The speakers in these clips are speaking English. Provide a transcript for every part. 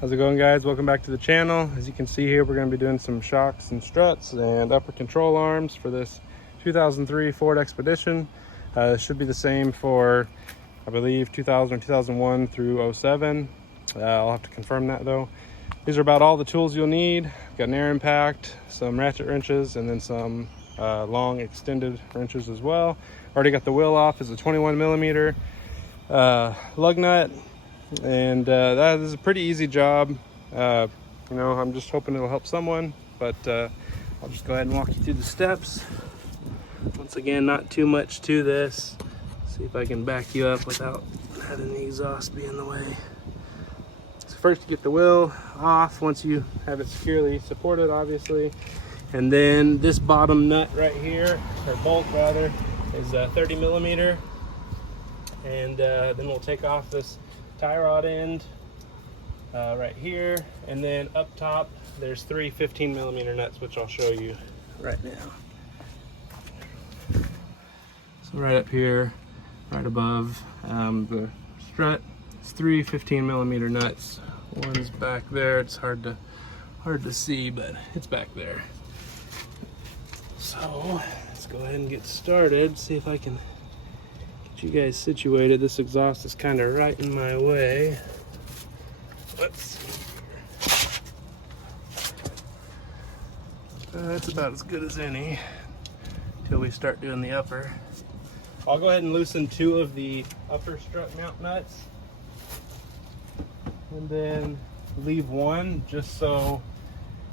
How's it going, guys? Welcome back to the channel. As you can see here, we're going to be doing some shocks and struts and upper control arms for this 2003 Ford Expedition. It should be the same for, I believe, 2000 or 2001 through 07. I'll have to confirm that though. These are about all the tools you'll need. Got an air impact, some ratchet wrenches, and then some long extended wrenches as well. Already got the wheel off. It's a 21 millimeter lug nut. And that is a pretty easy job. You know, I'm just hoping it'll help someone, but I'll just go ahead and walk you through the steps. Once again, not too much to this. See if I can back you up without having the exhaust be in the way. So first, you get the wheel off once you have it securely supported, obviously. And then this bottom nut right here, or bolt rather, is 30 millimeter. And then we'll take off this tie rod end right here, and then up top there's three 15 millimeter nuts, which I'll show you right now. So right up here, right above the strut, it's three 15 millimeter nuts. One's back there. It's hard to see, but it's back there. So let's go ahead and get started. See if I can you guys situated. This exhaust is kind of right in my way. Let's see. That's about as good as any until we start doing the upper. I'll go ahead and loosen two of the upper strut mount nuts and then leave one just so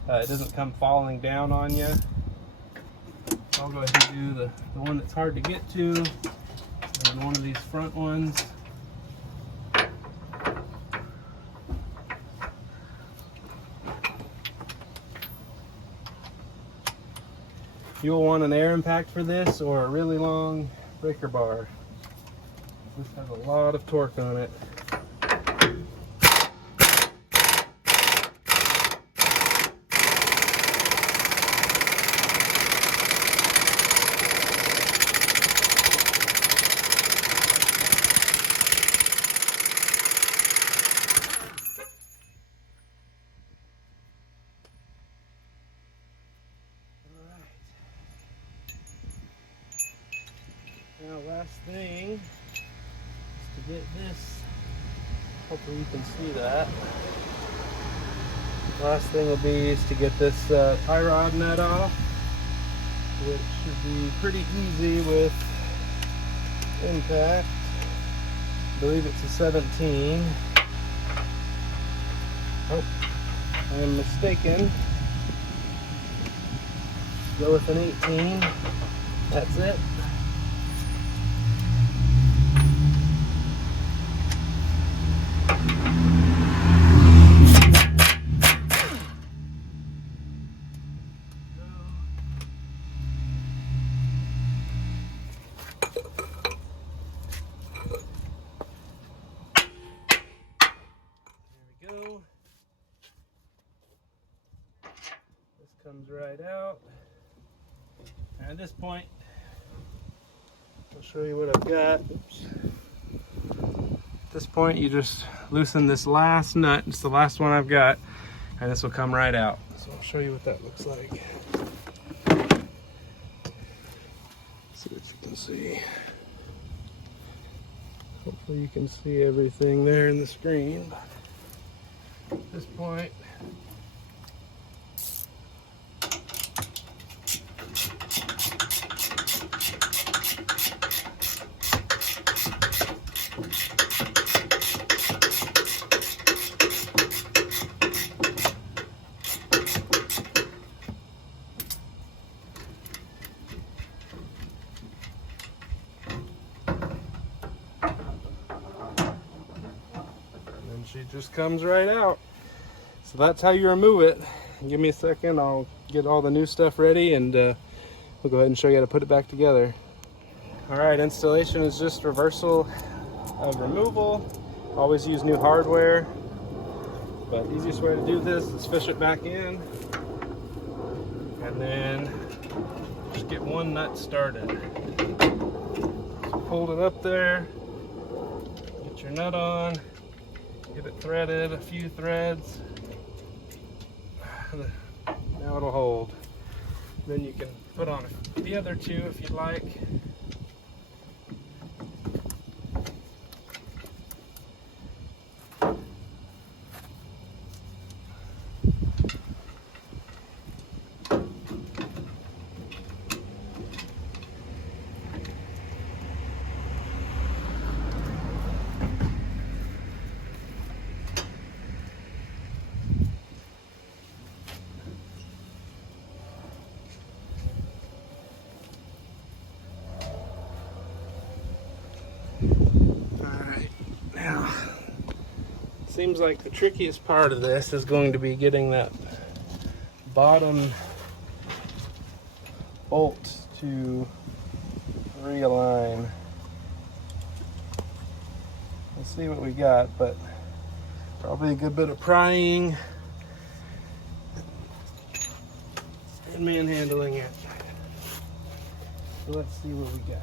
it doesn't come falling down on you. I'll go ahead and do the one that's hard to get to. And one of these front ones. You'll want an air impact for this or a really long breaker bar. This has a lot of torque on it. Now, last thing is to get this, hopefully you can see that. Last thing will be is to get this tie rod nut off, which should be pretty easy with impact. I believe it's a 17. Oh, I am mistaken. Go with an 18. That's it. Comes right out. And at this point, I'll show you what I've got. Oops. At this point, you just loosen this last nut. It's the last one I've got, and this will come right out. So I'll show you what that looks like. See what you can see. Hopefully you can see everything there in the screen. At this point, she just comes right out. So that's how you remove it. Give me a second, I'll get all the new stuff ready, and we'll go ahead and show you how to put it back together. All right, installation is just reversal of removal. Always use new hardware, but easiest way to do this is fish it back in, and then just get one nut started. So hold it up there, get your nut on, Get it threaded, a few threads. Now it'll hold. Then you can put on the other two if you'd like. Now, seems like the trickiest part of this is going to be getting that bottom bolt to realign. Let's see what we got, but probably a good bit of prying and manhandling it. So let's see what we got.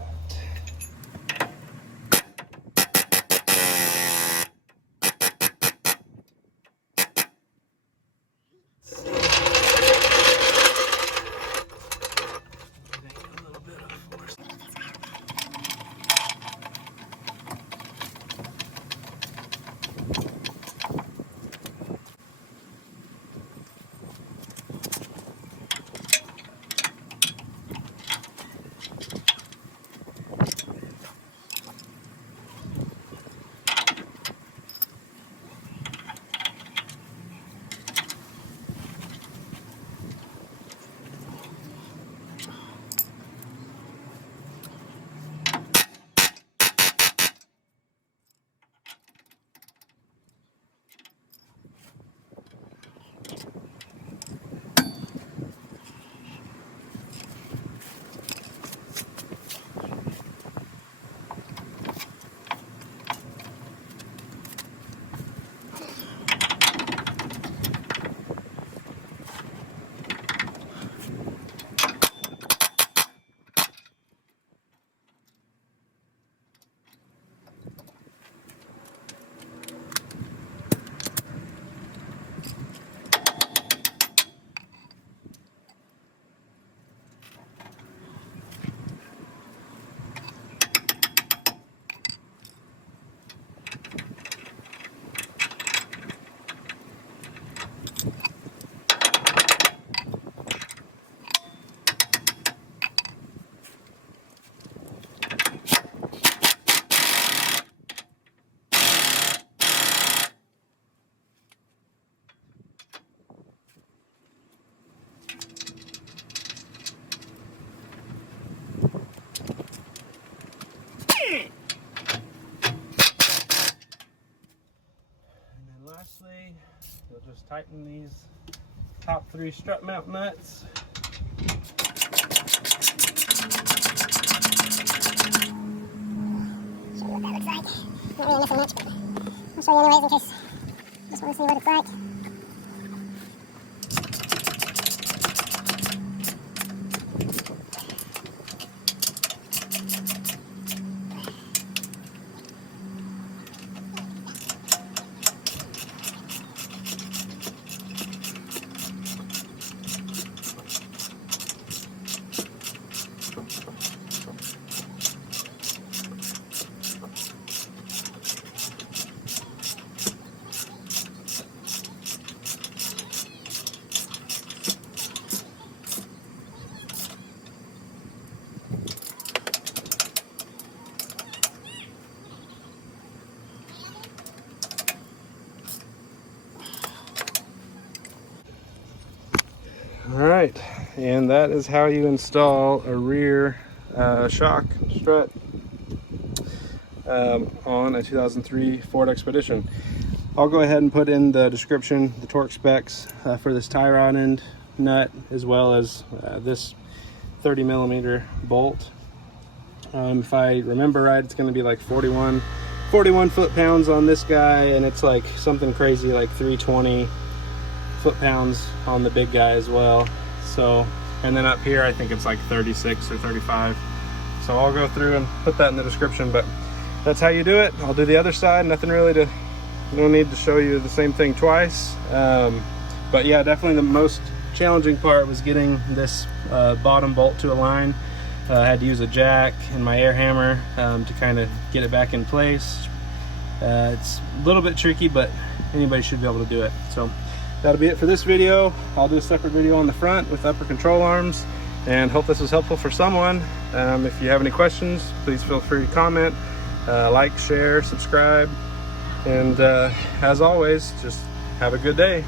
Lastly, you'll just tighten these top 3 strut mount nuts. Show you what that looks like. Not really missing much, but I'll show you anyways in case you just want to see what it's like. All right, and that is how you install a rear shock strut on a 2003 Ford Expedition. I'll go ahead and put in the description the torque specs for this tie rod end nut, as well as this 30mm bolt. If I remember right, it's going to be like 41 foot-pounds on this guy, and it's like something crazy like 320 foot-pounds on the big guy as well. So, and then up here I think it's like 36 or 35. So I'll go through and put that in the description, but that's how you do it. I'll do the other side. Nothing really to no need to show you the same thing twice. But yeah, definitely the most challenging part was getting this bottom bolt to align. I had to use a jack and my air hammer to kind of get it back in place. It's a little bit tricky, but anybody should be able to do it. So that'll be it for this video. I'll do a separate video on the front with upper control arms, and hope this was helpful for someone. If you have any questions, please feel free to comment, like, share, subscribe, and as always, just have a good day.